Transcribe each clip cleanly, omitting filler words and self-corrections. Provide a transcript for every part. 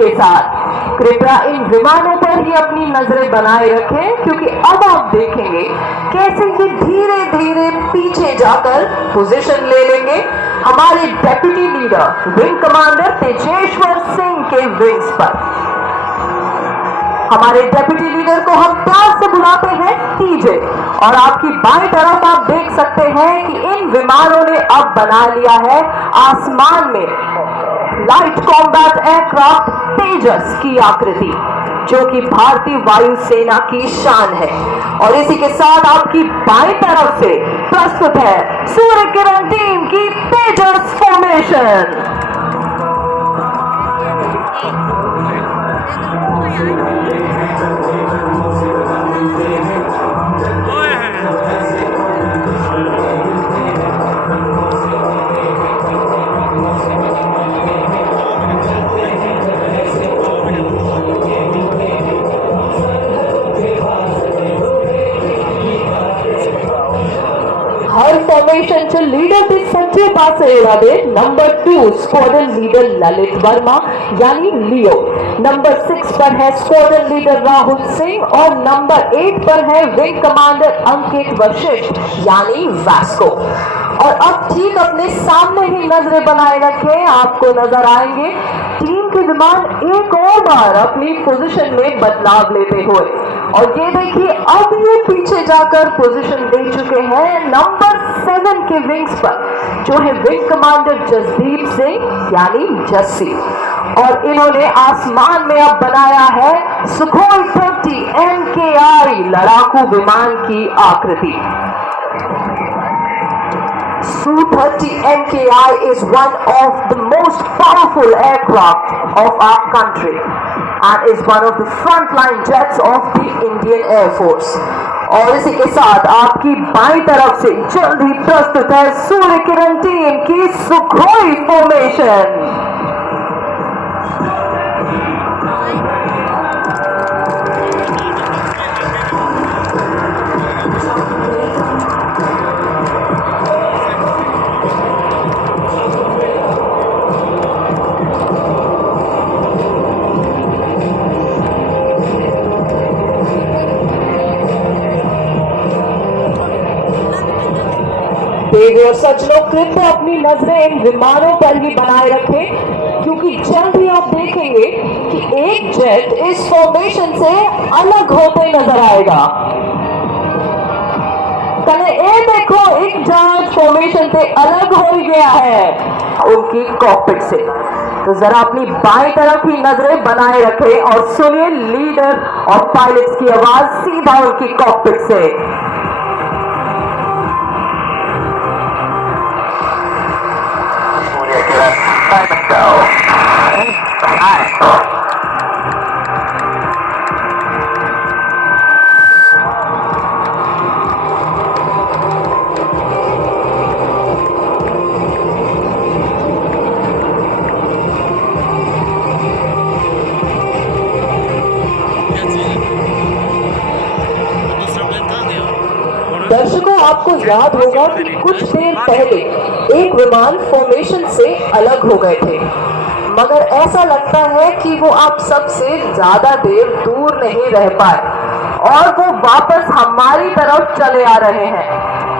के साथ। कृपया इन विमानों पर ही अपनी नजरें बनाए रखें, क्योंकि अब आप देखेंगे कैसे ये धीरे धीरे पीछे जाकर पोजीशन ले लेंगे हमारे deputy leader wing commander Tejeshwar Singh के विंग्स पर। हमारे डेप्यूटी लीडर को हम प्यार से बुलाते हैं टीजे, और आपकी बाईं तरफ आप देख सकते हैं कि इन विमानों ने अब बना लिया है आसमान में लाइट कॉम्बैट एयरक्राफ्ट तेजस की आकृति, जो कि भारतीय वायुसेना की शान है। और इसी के साथ आपकी बाईं तरफ से प्रस्तुत है सूर्य किरण टीम की तेजस फॉर्मेशन। हर फॉर्मेशन च लीडर के सज्जे पासे इरादे number 2 squadron leader Lalit Verma यानी लियो, नंबर 6 पर है स्क्वाड्रन लीडर राहुल सिंह, और नंबर 8 पर है विंग कमांडर अंकित वशिष्ठ यानी वास्को। और अब ठीक अपने सामने ही नजरें बनाए रखें, आपको नजर आएंगे टीम के विमान एक और बार अपनी पोजीशन में बदलाव लेते हुए। और ये देखिए अब ये पीछे जाकर पोजीशन ले चुके हैं नंबर 7 के विंग्स पर, जो है विंग कमांडर जसदीप सिंह यानी जस्सी। और इन्होंने आसमान में अब बनाया है सुखोई 30 MKI लड़ाकू विमान की आकृति। Su-30 MKI is one of the most powerful aircraft of our country and is one of the frontline jets of the Indian Air Force. और इसी के साथ आपकी बाईं तरफ से जल्द ही प्रस्तुत है सूर्य किरण टीम की सुखोई फॉर्मेशन। और सज्जनों कृपया अपनी नजरें इन विमानों पर ही बनाए रखें, क्योंकि जल्द ही आप देखेंगे कि एक जेट इस फॉर्मेशन से अलग होते नजर आएगा। कने ए देखो एक जहाज फॉर्मेशन से अलग हो गया है उनकी कॉकपिट से। तो जरा अपनी बाएं तरफ ही नजरें बनाए रखें और सुनिए लीडर और पायलट्स की आवाज सीधा उनकी कॉकपिट से। दर्शकों आपको याद होगा कि कुछ देर पहले एक विमान फॉर्मेशन से अलग हो गए थे, मगर ऐसा लगता है कि वो आप सबसे ज्यादा देर दूर नहीं रह पाए और वो वापस हमारी तरफ चले आ रहे हैं।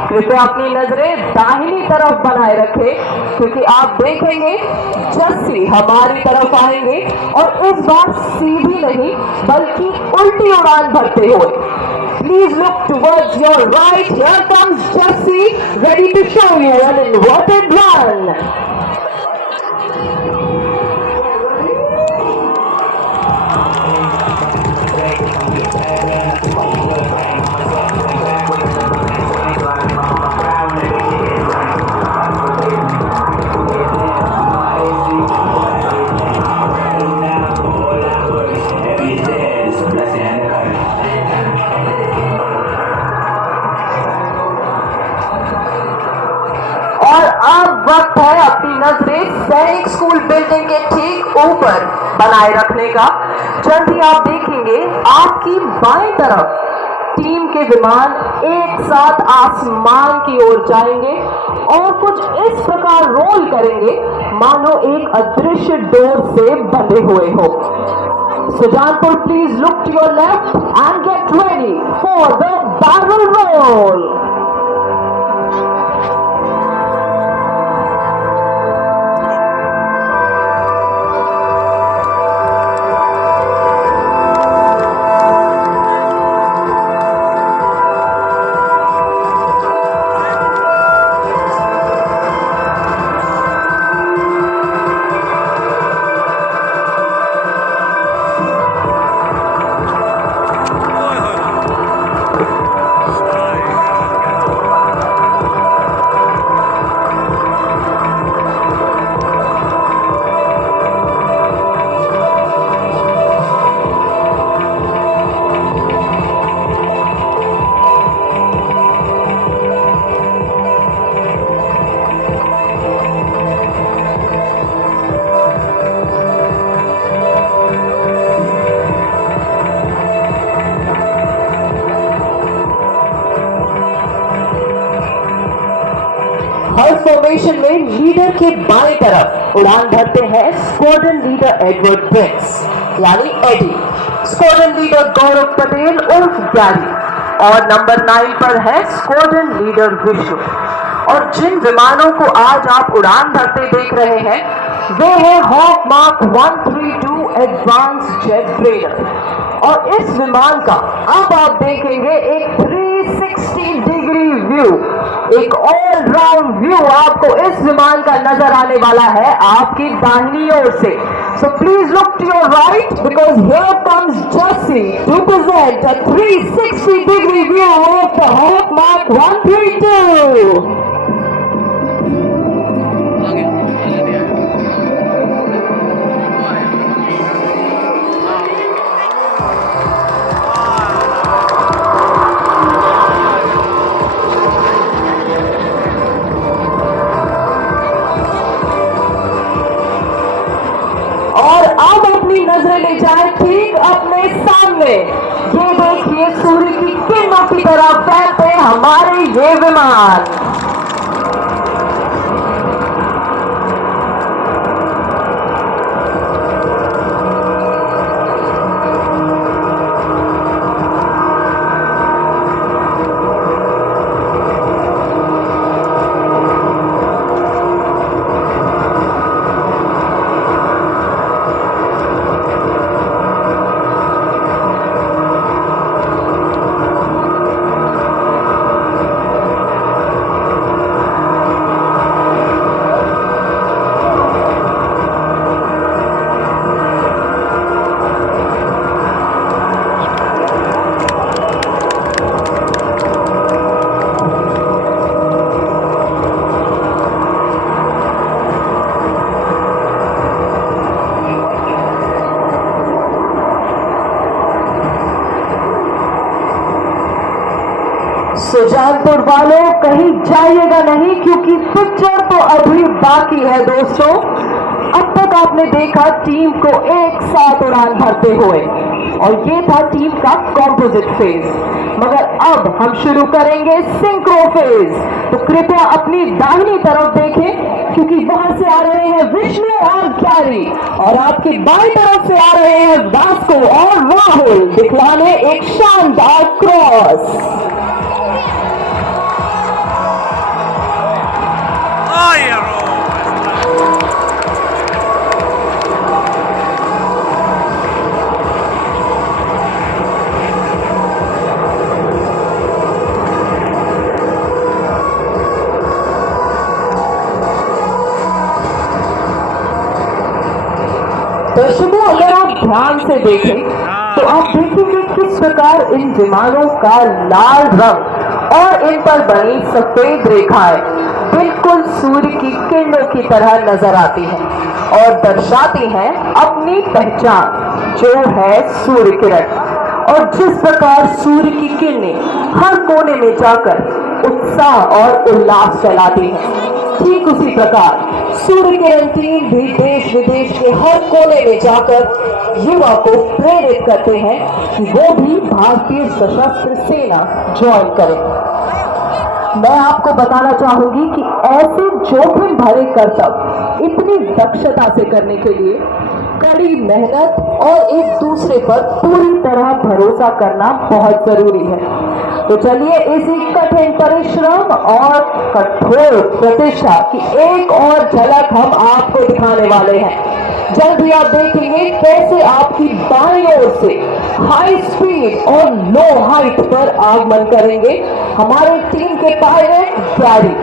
कृपया अपनी नजरें दाहिनी तरफ बनाए रखें, क्योंकि आप देखेंगे जस्सी हमारी तरफ आएंगे और इस बार सीधी नहीं बल्कि उल्टी उड़ान भरते हुए। Please look towards your right. Here comes Jassi, ready to show you an inverted run. अब वक्त है अपनी नजरें सैनिक स्कूल बिल्डिंग के ठीक ऊपर बनाए रखने का। जल्द ही आप देखेंगे आपकी बाएं तरफ टीम के विमान एक साथ आसमान की ओर जाएंगे और कुछ इस प्रकार रोल करेंगे मानो एक अदृश्य डोर से बंधे हुए हो। Sujanpur, please look to your left and get ready for the barrel roll. हर फॉर्मेशन में लीडर के बाएं तरफ उड़ान भरते हैं स्क्वाड्रन लीडर एडवर्ड प्रिंस यानी Eddie, squadron leader Gaurav Patel उर्फ गैरी और नंबर 9 पर है स्क्वाड्रन लीडर विशु। और जिन विमानों को आज आप उड़ान भरते देख रहे हैं वे हैं Hawk Mark 132 advance jet trainer. और इस विमान का अब आप देखेंगे एक 360 डिग्री व्यू, एक ऑल राउंड व्यू आपको इस विमान का नजर आने वाला है आपकी दाहिनी ओर से। So please look to your right because here comes Jassi to present a 360 degree view of the Hawk Mark 132। और अब अपनी नजरें ले जाए ठीक अपने सामने, ये देखिए सूर्य की किरणों की तरह फैलते हमारे ये विमान। सुजानपुर वालों कहीं जाइएगा नहीं क्योंकि पिक्चर तो अभी बाकी है दोस्तों। अब तक आपने देखा टीम को एक साथ उड़ान भरते हुए और ये था टीम का कॉम्पोजिट फेज, मगर अब हम शुरू करेंगे सिंक्रो फेज। तो कृपया अपनी दाहिनी तरफ देखें क्योंकि वहां से आ रहे हैं विष्णु और गैरी और आपकी बाईं तरफ से आ रहे हैं वास्को और राहुल दिखलाने एक शानदार क्रॉस। दर्शकों अगर आप ध्यान से देखें तो आप देखेंगे किस प्रकार इन विमानों का लाल रंग और इन पर बनी सफेद रेखाएं बिल्कुल सूर्य की किरणों की तरह नजर आती हैं और दर्शाती हैं अपनी पहचान जो है सूर्य किरण। और जिस प्रकार सूर्य की किरणें हर कोने में जाकर उत्साह और उल्लास फैलाती हैं, ठीक उसी प्रकार सूर्य किरण टीम भी देश विदेश के हर कोने में जाकर युवा को प्रेरित करते हैं कि वो भी भारतीय सशस्त्र सेना ज्वाइन करें। मैं आपको बताना चाहूंगी कि ऐसे जोखिम भरे कर्तव्य इतनी दक्षता से करने के लिए कड़ी मेहनत और एक दूसरे पर पूरी तरह भरोसा करना बहुत जरूरी है। तो चलिए इसी कठिन परिश्रम और कठोर प्रतिष्ठा की एक और झलक हम आपको दिखाने वाले हैं। जल्द ही आप देखेंगे कैसे आपकी बाईं ओर से हाई स्पीड और लो हाइट पर आगमन करेंगे हमारे टीम के पायलट गैरी,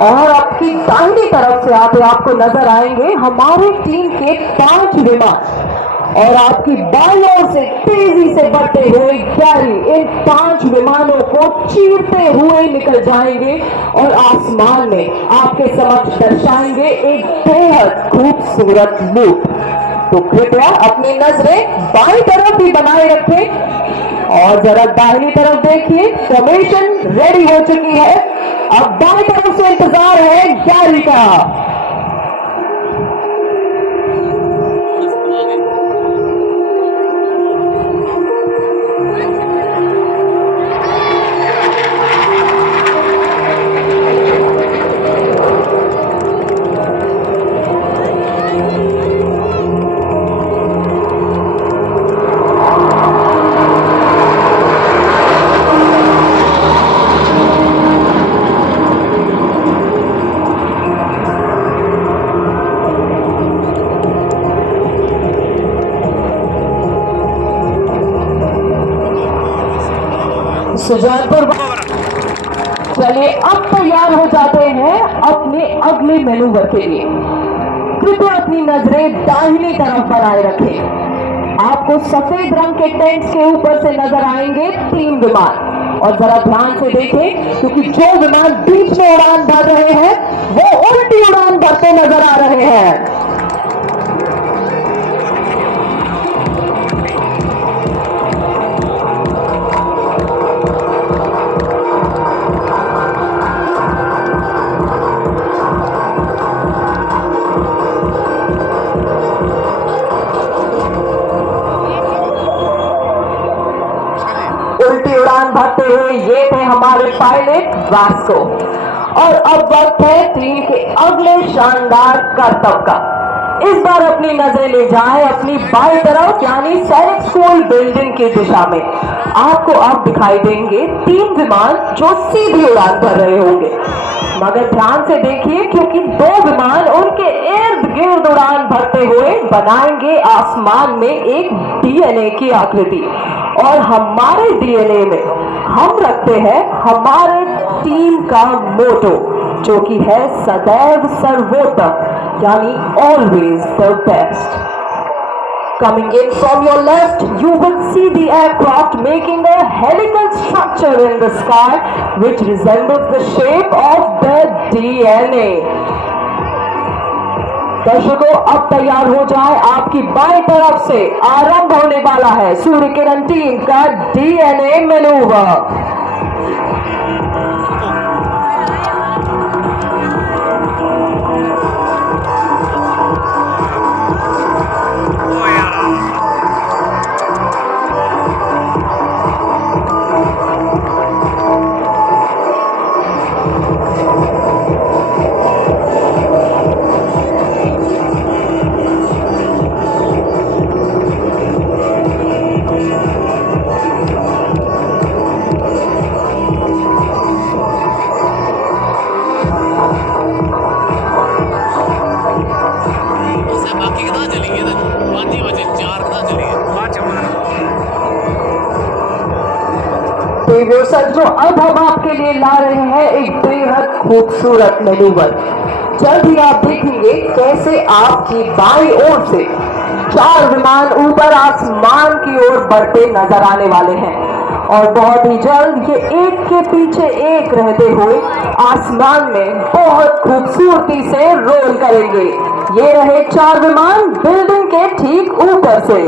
और आपकी दाहिनी तरफ से आपको नजर आएंगे हमारी टीम के 5 विमान, और आपकी बाईं ओर से तेजी से बढ़ते हुए गैरी इन 5 विमानों को चीरते हुए निकल जाएंगे और आसमान में आपके समक्ष दर्शाएंगे एक बेहद खूबसूरत लूप। तो कृपया अपनी नजरें बाईं तरफ ही बनाए रखें और जरा दाहिनी तरफ देखिए, फॉर्मेशन रेडी हो चुकी है। अब बाईं तरफ से इंतजार है गैरी का। सुजानपुर, चलिए अब तैयार हो जाते हैं अपने अगले मैनूवर के लिए। कृपया अपनी नजरें दाहिनी तरफ बनाए रखें। आपको सफेद रंग के टेंट के ऊपर से नजर आएंगे 3 विमान, और जरा ध्यान से देखें क्योंकि जो विमान बीच में उड़ान भर रहे हैं वो उल्टी उड़ान भरते नजर आ रहे हैं। उल्टी उड़ान भरते हुए ये थे हमारे पायलट वास्को, और अब वक्त है टीम के अगले शानदार करतब का। इस बार अपनी नजर ले जाएं अपनी बाईं तरफ यानी सैनिक स्कूल बिल्डिंग की दिशा में। आपको अब दिखाई देंगे 3 विमान जो सीधी उड़ान भर रहे होंगे, मगर ध्यान से देखिए क्योंकि 2 विमान उनके इर्द गिर्द उड़ान भरते हुए बनाएंगे आसमान में एक डीएनए की आकृति, और हमारे डीएनए में हम रखते हैं हमारे टीम का मोटो जो कि है सदैव सर्वोत्तम यानी always the best. Coming in from your left, you will see the aircraft making a helical structure in the sky which resembles the shape of the DNA. दर्शकों अब तैयार हो जाए, आपकी बाईं तरफ से आरंभ होने वाला है सूर्य किरण टीम का डीएनए मैनूवर। जो अब हम आपके लिए ला रहे हैं एक बेहद खूबसूरत मैनूवर। जल्द ही आप देखेंगे कैसे आपकी बाईं ओर से 4 विमान ऊपर आसमान की ओर बढ़ते नजर आने वाले हैं, और बहुत ही जल्द ये एक के पीछे एक रहते हुए आसमान में बहुत खूबसूरती से रोल करेंगे। ये रहे 4 विमान बिल्डिंग के ठीक ऊपर से।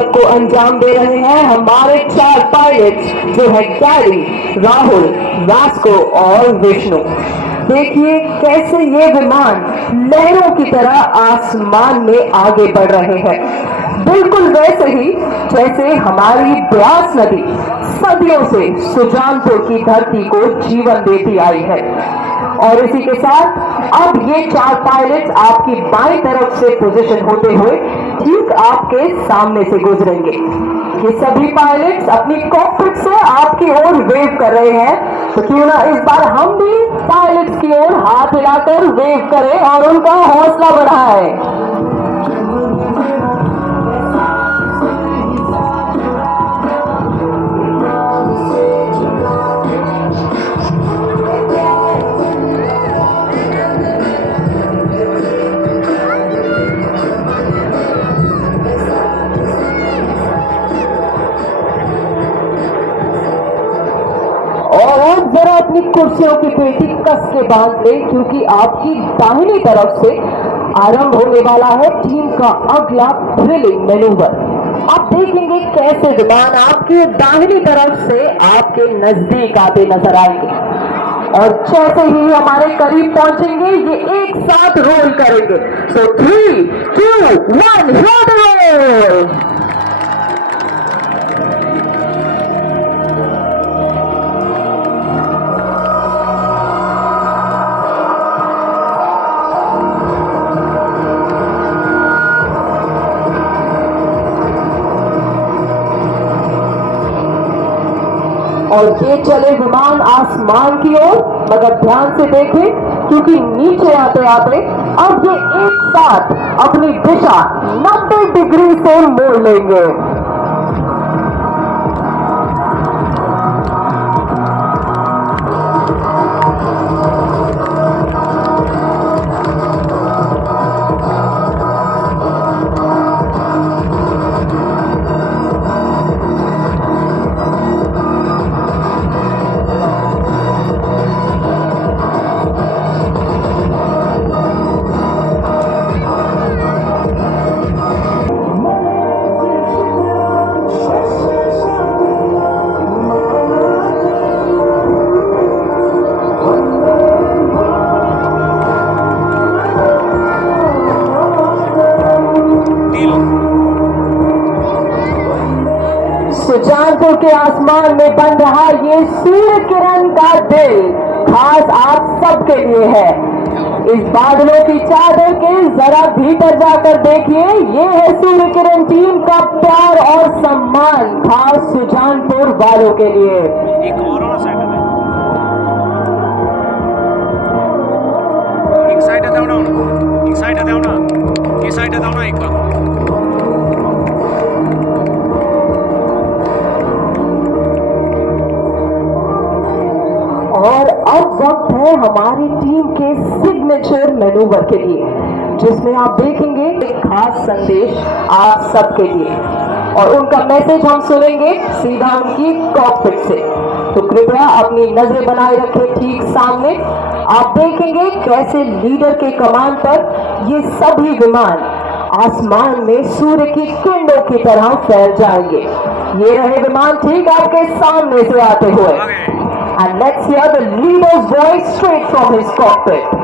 वर्क को अंजाम दे रहे हैं हमारे 4 पायलट्स जो है गैरी, राहुल, वास्को और विष्णु। देखिए कैसे ये विमान लहरों की तरह आसमान में आगे बढ़ रहे हैं, बिल्कुल वैसे ही जैसे हमारी ब्यास नदी सदियों से सुजानपुर की धरती को जीवन देती आई है। और इसी के साथ अब ये 4 पायलट्स आपकी बाईं तरफ से पोजीशन होते हुए ठीक आपके सामने से गुजरेंगे। ये सभी पायलट्स अपनी कॉकपिट से आपकी ओर वेव कर रहे हैं, तो क्यों ना इस बार हम भी पायलट्स की ओर हाथ हिलाकर वेव करें और उनका हौसला बढ़ाएं। जरा अपनी कुर्सियों की पेटी कस के बांध लें, क्योंकि आपकी दाहिनी तरफ से आरंभ होने वाला है टीम का अगला थ्रिलिंग मैनूवर। आप देखेंगे कैसे विमान आपकी दाहिनी तरफ से आपके नजदीक आते नजर आएंगे और जैसे ही हमारे करीब पहुंचेंगे ये एक साथ रोल करेंगे। तो 3, 2, 1 रोल। और ये चले विमान आसमान की ओर, मगर ध्यान से देखें क्योंकि नीचे आते आते अब ये एक साथ अपनी दिशा 90 डिग्री से मोड़ लेंगे। सुजानपुर के आसमान में बन रहा ये सूर्य किरण का दिल खास आप सबके लिए है। इस बादलों की चादर के जरा भीतर जाकर देखिए, ये है सूर्य किरण टीम का प्यार और सम्मान खास सुजानपुर वालों के लिए। एक साइड दाव ना, एक साइड दाव ना, एक साइड दाव ना एक। और अब वक्त है हमारी टीम के सिग्नेचर मैनूवर के लिए, जिसमें आप देखेंगे एक खास संदेश आप सबके लिए और उनका मैसेज हम सुनेंगे सीधा उनकी कॉकपिट से। तो कृपया अपनी नजरें बनाए रखें ठीक सामने। आप देखेंगे कैसे लीडर के कमान पर ये सभी विमान आसमान में सूर्य की किरणों की तरह फैल जाएंगे। ये रहे विमान ठीक आपके सामने से आते हुए। And let's hear the leader's voice straight from his cockpit.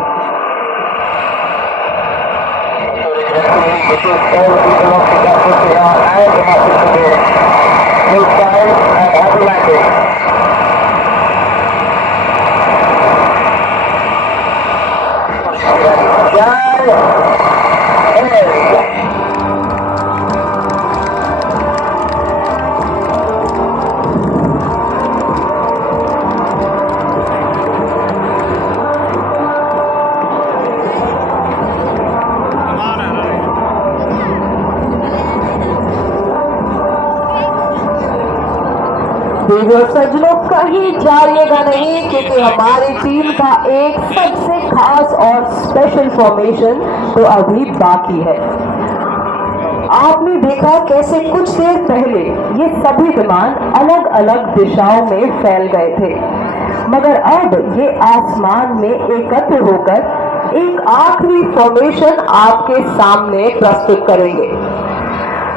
सज्जनों कहीं जाइएगा नहीं, क्योंकि हमारी टीम का एक सबसे खास और स्पेशल फॉर्मेशन तो अभी बाकी है। आपने देखा कैसे कुछ देर पहले ये सभी विमान अलग अलग दिशाओं में फैल गए थे, मगर अब ये आसमान में एकत्र होकर एक आखिरी फॉर्मेशन आपके सामने प्रस्तुत करेंगे।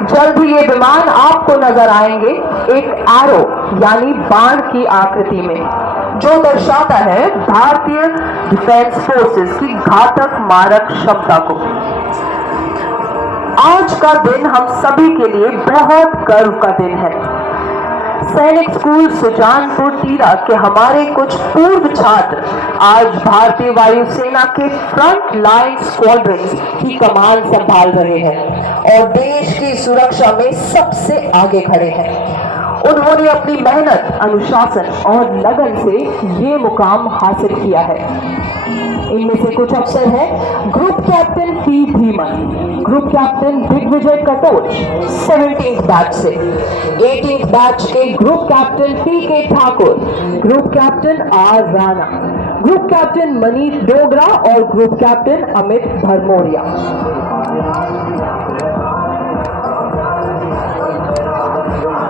जल्द ही ये विमान आपको नजर आएंगे एक एरो यानी बाण की आकृति में, जो दर्शाता है भारतीय डिफेंस फोर्सेस की घातक मारक क्षमता को। आज का दिन हम सभी के लिए बहुत गर्व का दिन है। सैनिक स्कूल सुजानपुर टीरा के हमारे कुछ पूर्व छात्र आज भारतीय वायुसेना के फ्रंट लाइन स्क्वाड्रन की कमान संभाल रहे हैं और देश की सुरक्षा में सबसे आगे खड़े हैं। उन्होंने अपनी मेहनत, अनुशासन और लगन से ये मुकाम हासिल किया है। इनमें से कुछ अफसर हैं group captain P Dhiman, group captain Digvijay Katoch 17th batch से, 18th बैच के group captain P K Thakur, group captain R Rana, group captain Manish Dogra और ग्रुप कैप्टन अमित भरमोरिया।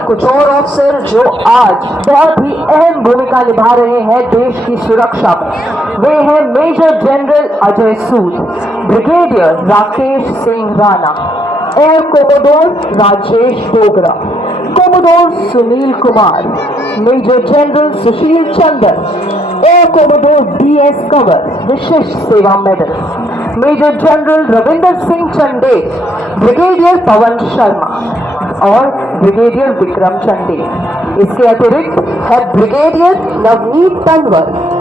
कुछ और अफसर जो आज बहुत ही अहम भूमिका निभा रहे हैं देश की सुरक्षा में, वे हैं major general Ajay Sood, brigadier Rakesh Singh Rana, air commodore Rajesh Dogra, commodore Sunil Kumar, major general Sushil Chandan, air commodore DS Kanwar Vishisht Seva medal, major general Ravinder Singh Chande, brigadier Pawan Sharma और ब्रिगेडियर विक्रम चंडे। इसके अतिरिक्त है ब्रिगेडियर नवनीत तंवर।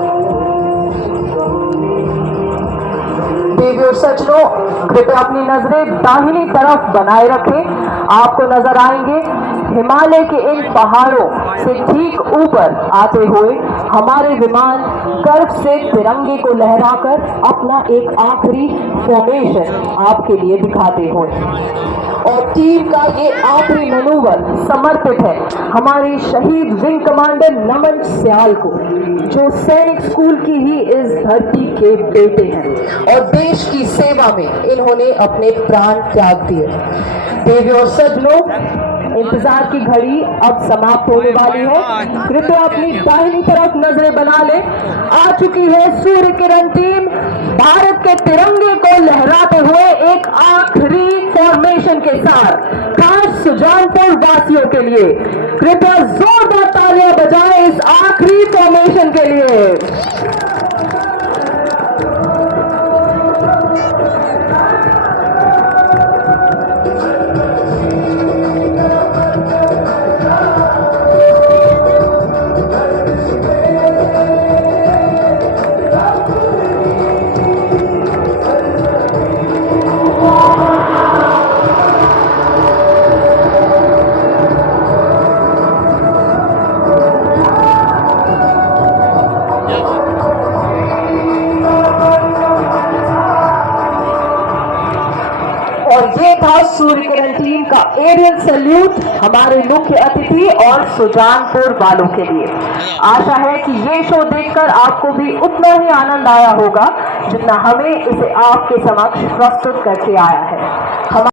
देवी और सज्जनों, कृपया अपनी नजरें दाहिनी तरफ बनाए रखें। आपको नजर आएंगे हिमालय के इन पहाड़ों से ठीक ऊपर आते हुए हमारे विमान गर्व से तिरंगे को लहराकर अपना एक आखिरी फॉर्मेशन आपके लिए दिखाते हुए, और टीम का ये आखिरी मैनूवर समर्पित है हमारे शहीद विंग कमांडर नमन सियाल को, जो सैनिक स्कूल की ही इस धरती के बेटे हैं और देश की सेवा में इन्होंने अपने प्राण त्याग दिए। देवी और सज्जनों, इंतजार की घड़ी अब समाप्त होने वाली है। कृपया अपनी दाहिनी तरफ नजरें बना ले। आ चुकी है सूर्य किरण टीम भारत के तिरंगे को लहराते हुए एक आखिरी फॉर्मेशन के साथ, खास सुजानपुर वासियों के लिए। कृपया जोरदार तालियां बजाएं इस आखिरी फॉर्मेशन के लिए। और ये था सूर्य किरण टीम का एरियल सैल्यूट हमारे मुख्य अतिथि और सुजानपुर वालों के लिए। आशा है कि ये शो देखकर आपको भी उतना ही आनंद आया होगा जितना हमें इसे आपके समक्ष प्रस्तुत करके आया है।